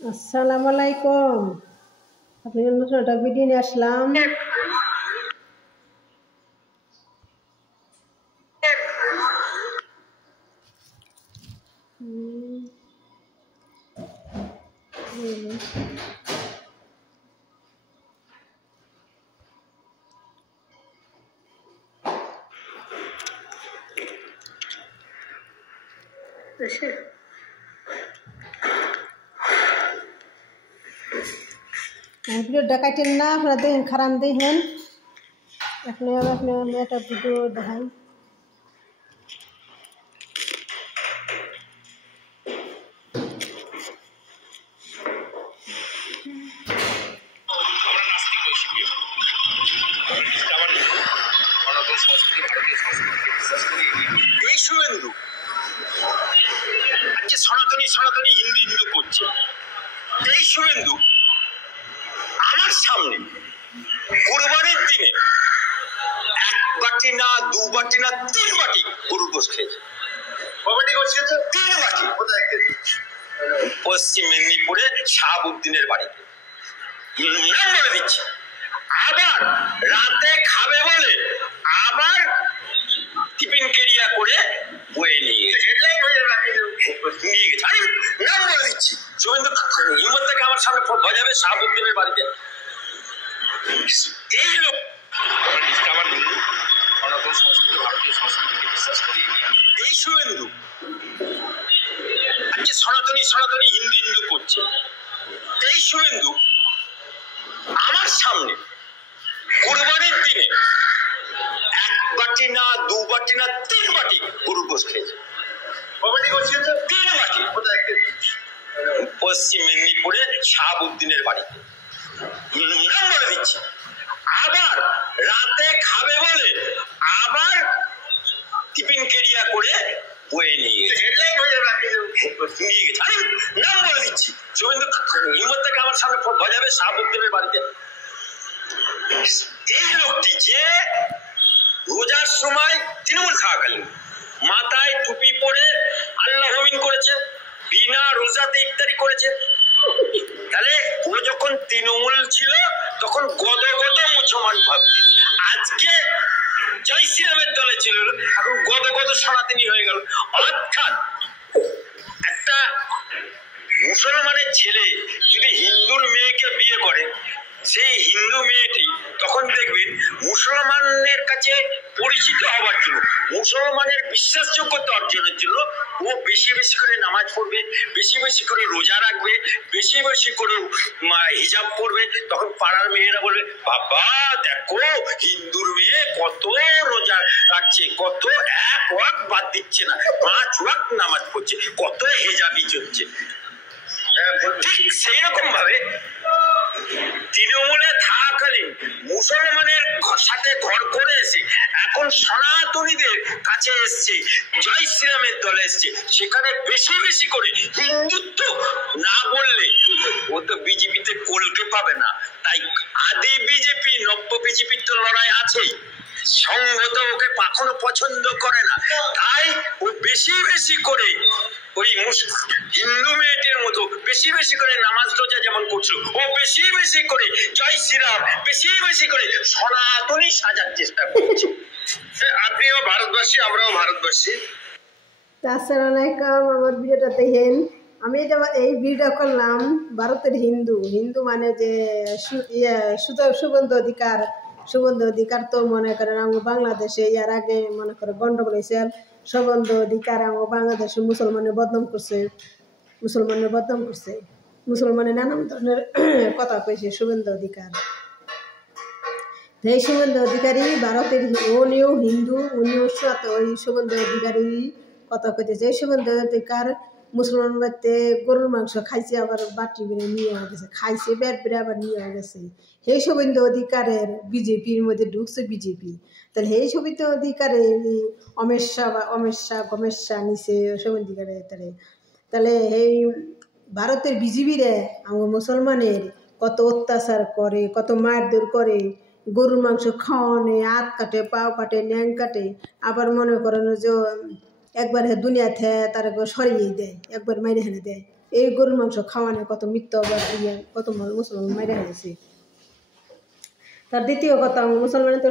আসসালামু আলাইকুম। আপনার নতুন একটা ভিডিও নিয়ে আসলাম। ভিডিওটা কাটেন না, আপনারা দেখেন, খারাপ দেখেন। আপনি একটা ভিডিও দেখাই। এই শুভেন্দু আজকে সনাতনী সনাতনী হিন্দু হিন্দু করছে। এই শুভেন্দু আমার সামনে কুরবানির দিনে এক বাটি না, দু বাটি না, 3 বাটি গরুর গোশত খেয়েছে। কবাটি করছে 3 বাটি। কোথায় খেয়েছে? পশ্চিম মেদিনীপুরে শাহাবুদ্দিনের বাড়িতে। নাম বলে দিচ্ছি। আবার রাতে খাবে বলে আবার টিফিন কেরিয়া করে বয়ে নিয়ে গেছে। আরে নাম বলে দিচ্ছি। শুভেন্দু হিম্মত থেকে আমার সামনে বাজাবে শাহাবুদ্দিনের বাড়িতে। এই লোক আমার হিন্দু, সনাতন সংস্কৃতি, ভারতীয় সংস্কৃতিকে বিশ্বাস করি। এই শুভেন্দু আজকে সনাতনী সনাতনী হিন্দু হিন্দু করছে। এই শুভেন্দু আমার সামনে কুরবানির দিনে এক বাটি না, দু বাটি না, 3 বাটি গরুর গোশত খেয়েছে। কবাটি করছে 3 বাটি। কোথায় খেয়েছে? পশ্চিম মেদিনীপুরে শাহাবুদ্দিনের বাড়িতে। নাম বলে দিচ্ছি। আবার রাতে খাবে বলে আবার টিফিন কেরিয়া করে বয়ে নিয়ে গেছে। নিয়ে গেছে। আরে নাম বলে দিচ্ছি। শুভেন্দু হিম্মত থেকে আমার সামনে বাজাবে শাহাবুদ্দিনের বাড়িতে। এই লোকটি যে রোজার সময় তৃণমূল খাওয়াকালীন মাথায় টুপি পরে আল্লাহ হবিন করেছে, বিনা রোজাতে ইফতারি করেছে। তাহলে ও যখন তৃণমূল ছিল তখন গদগদ মুসলমান ভাবতি, আজকে জয় শ্রীরামের দলে ছিল, এখন গদগদ সনাতনী হয়ে গেল। অর্থাৎ একটা মুসলমানের ছেলে যদি হিন্দুর মেয়েকে বিয়ে করে, সেই হিন্দু মেয়েটি তখন দেখবেন মুসলমানের কাছে পরিচিত হওয়ার জন্য, মুসলমানের বিশ্বাসযোগ্যতা অর্জনের জন্য ও বেশি বেশি করে নামাজ পড়বে, বেশি বেশি করে রোজা রাখবে, বেশি বেশি করে হিজাব পড়বে। তখন পাড়ার মেয়েরা বলবে, বাবা দেখো হিন্দুর মেয়ে কত রোজা রাখছে, কত এক ওয়াক্ত বাদ দিচ্ছে না, 5 ওয়াক্ত নামাজ পড়ছে, কত হিজাবি চলছে। ঠিক সেই রকম ভাবে তৃণমূলে থাকাকালীন মুসলমানের সাথে ঘর করে এসে এখন সনাতনীদের কাছে এসছে, জয় শ্রীরামের দলে এসছে, সেখানে বেশি বেশি করে হিন্দুত্ব না বললে ও তো বিজেপিতে কলকে পাবে না। তাই আদি বিজেপি নব্য বিজেপির তো লড়াই আছেই, সংহত ওকে কখনো পছন্দ করে না। তাই ও বেশি বেশি করে ওই হিন্দু মেয়েটির মতো বেশি বেশি করে নামাজ রোজা যেমন করছিল, ও বেশি বেশি করে জয় শ্রীরাম, বেশি বেশি করে সনাতনী সাজার চেষ্টা করছে। আপনিও ভারতবাসী, আমরাও ভারতবাসী। আসসালামু আলাইকুম। আমার ভিডিওটা দেখেন। আমি এই ভিডিওটা করলাম ভারতের হিন্দু মানে যে সুগন্ধ অধিকার, সুগন্ধ অধিকার তো মনে করেন আমার বাংলাদেশে এর আগে মনে করে গন্ডগোল হয়েছে। সুগন্ধ অধিকার আমার বাংলাদেশে মুসলমানের বদনাম করছে, মুসলমানের নানান ধরনের কথা কইছে সুগন্ধ অধিকার। এই সুগন্ধ অধিকারী ভারতের, উনিও হিন্দু, উনিও ওই সুগন্ধ অধিকারী কথা কইতেছে। এই সুগন্ধ অধিকার মুসলমান বাড়িতে গরুর মাংস খাইছে, আবার বাটি বেড়ে নিয়ে গেছে, খাইছে বেড় বেড়ে আবার নিয়ে গেছে। এই সুগন্ধ অধিকারের বিজেপির মধ্যে ঢুকছে বিজেপি। তাহলে এই সুগন্ধ অধিকারে অমিত শাহ নিছে সুগন্ধ অধিকারে। তাহলে এই ভারতের বিজেপিরে আমার মুসলমানের কত অত্যাচার করে, কত মারধর করে, গরুর মাংস খাওয়ানে, হাত কাটে, পাও কাটে, ন্যাং কাটে, আবার মনে করেন যে একবার দুনিয়াতে তারা সরিয়ে দেয়, একবার মাইরে হেনে দেয়। এই গরুর মাংস খাওয়ানো কত মিথ্যা কত মুসলমান মেরে হয়েছে। তার দ্বিতীয় কথা, মুসলমানের তো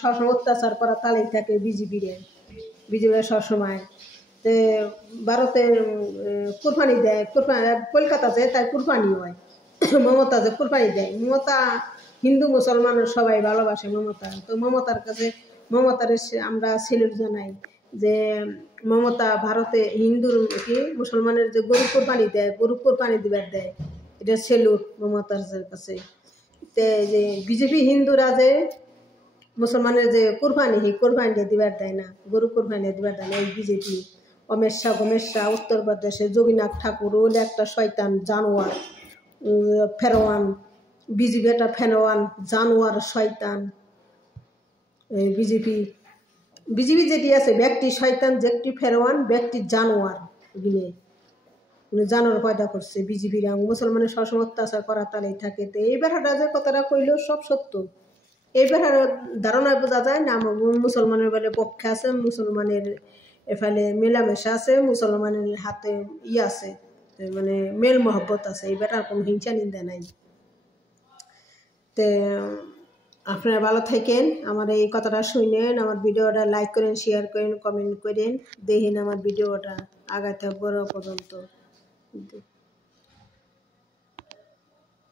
সবসময় অত্যাচার করা তালেই থাকে বিজেপিরা সবসময়। তো ভারতে কুরবানি দেয়, কলকাতা যায় তাই কুরবানি হয়, মমতা যে কুরবানি দেয়, মমতা হিন্দু মুসলমান সবাই ভালোবাসে মমতা। তো মমতার আমরা সেলুট জানাই যে মমতা ভারতে হিন্দুর কি মুসলমানের যে গরু কোরবানি দেয়, গরু কোরবানি দিবার দেয়, এটা সেলুট মমতার কাছে। যে বিজেপি হিন্দুরা যে মুসলমানের যে কোরবানি দিবার দেয় না, গরু কোরবানি দিবার দেয় না। এই বিজেপি অমিত শাহ উত্তরপ্রদেশে যোগীনাথ ঠাকুর ওলে একটা শয়তান জানোয়ার ফেরোয়ান, বিজেপি একটা ফেরোয়ান জানোয়ার শয়তান। বিজেপি যেটি আছে ব্যক্তি শয়তান, যেটি ফেরোয়ান, ব্যক্তি জানোয়ার, জানোয়ার পয়দা করছে বিজেপিরা। মুসলমানের সবসময় অত্যাচার করা তালেই থাকে। তো এই বেড়াটা যে কথাটা কইল সব সত্য। এই বেড়ার ধারণায় বোঝা যায় না মুসলমানের বেলে পক্ষে আছে, মুসলমানের এফালে মেলামেশা আছে, মুসলমানের হাতে আছে, মানে মেল মহব্বত আছে। এই বেটার কোনো হিংসা নিন্দা নাই। তো আপনারা ভালো থাকেন, আমার এই কথাটা শুনেন, আমার ভিডিওটা লাইক করেন, শেয়ার করেন, কমেন্ট করেন, দেখেন আমার ভিডিওটা আগাতে বড় পর্যন্ত।